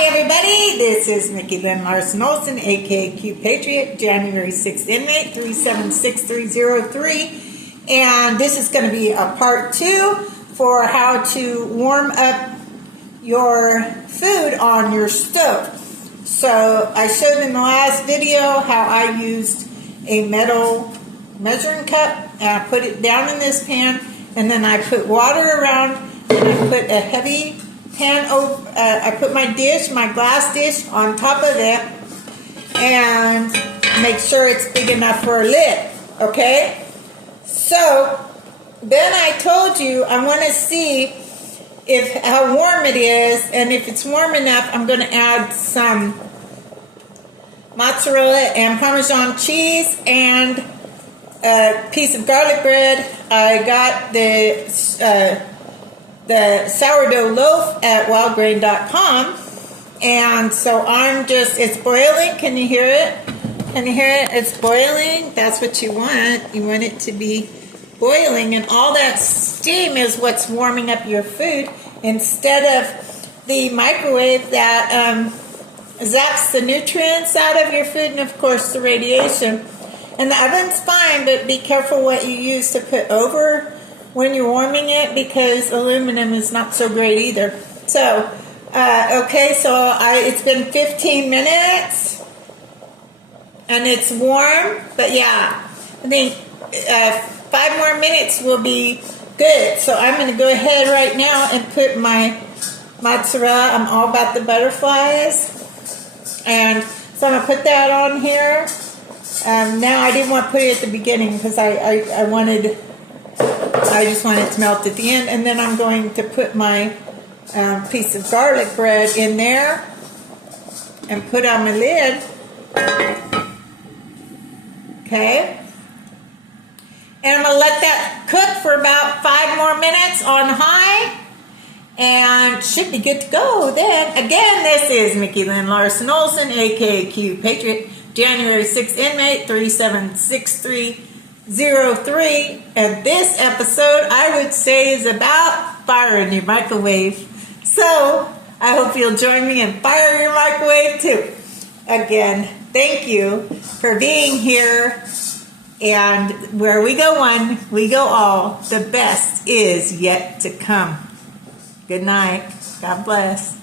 Hi everybody, this is Micki, Lynn, Larson-Olson, aka QPATRIOT, January 6th inmate 376303, and this is going to be a part 2 for how to warm up your food on your stove. So I showed in the last video how I used a metal measuring cup and I put it down in this pan, and then I put water around and I put a heavy pan over, I put my glass dish on top of it and make sure it's big enough for a lid, okay? So then I told you I want to see how warm it is, and if it's warm enough, I'm going to add some mozzarella and Parmesan cheese and a piece of garlic bread. I got the sourdough loaf at wildgrain.com, and so it's boiling. Can you hear it? Can you hear it? It's boiling. That's what you want. You want it to be boiling, and all that steam is what's warming up your food instead of the microwave that zaps the nutrients out of your food, and of course the radiation. And the oven's fine, but be careful what you use to put over when you're warming it, because aluminum is not so great either. So, okay, so it's been 15 minutes, and it's warm, but yeah, I think 5 more minutes will be good. So I'm going to go ahead right now and put my mozzarella. I'm all about the butterflies, and so I'm going to put that on here. Now I didn't want to put it at the beginning because I just want it to melt at the end, and then I'm going to put my piece of garlic bread in there and put on my lid. Okay. And I'm going to let that cook for about 5 more minutes on high, and should be good to go then. Again, this is Micki, Lynn, Larson-Olson, aka QPATRIOT, January 6th inmate 376303, and this episode I would say is about firing your microwave. So I hope you'll join me and fire your microwave too. Again, thank you for being here, and where we go one, we go all. The best is yet to come. Good night. God bless.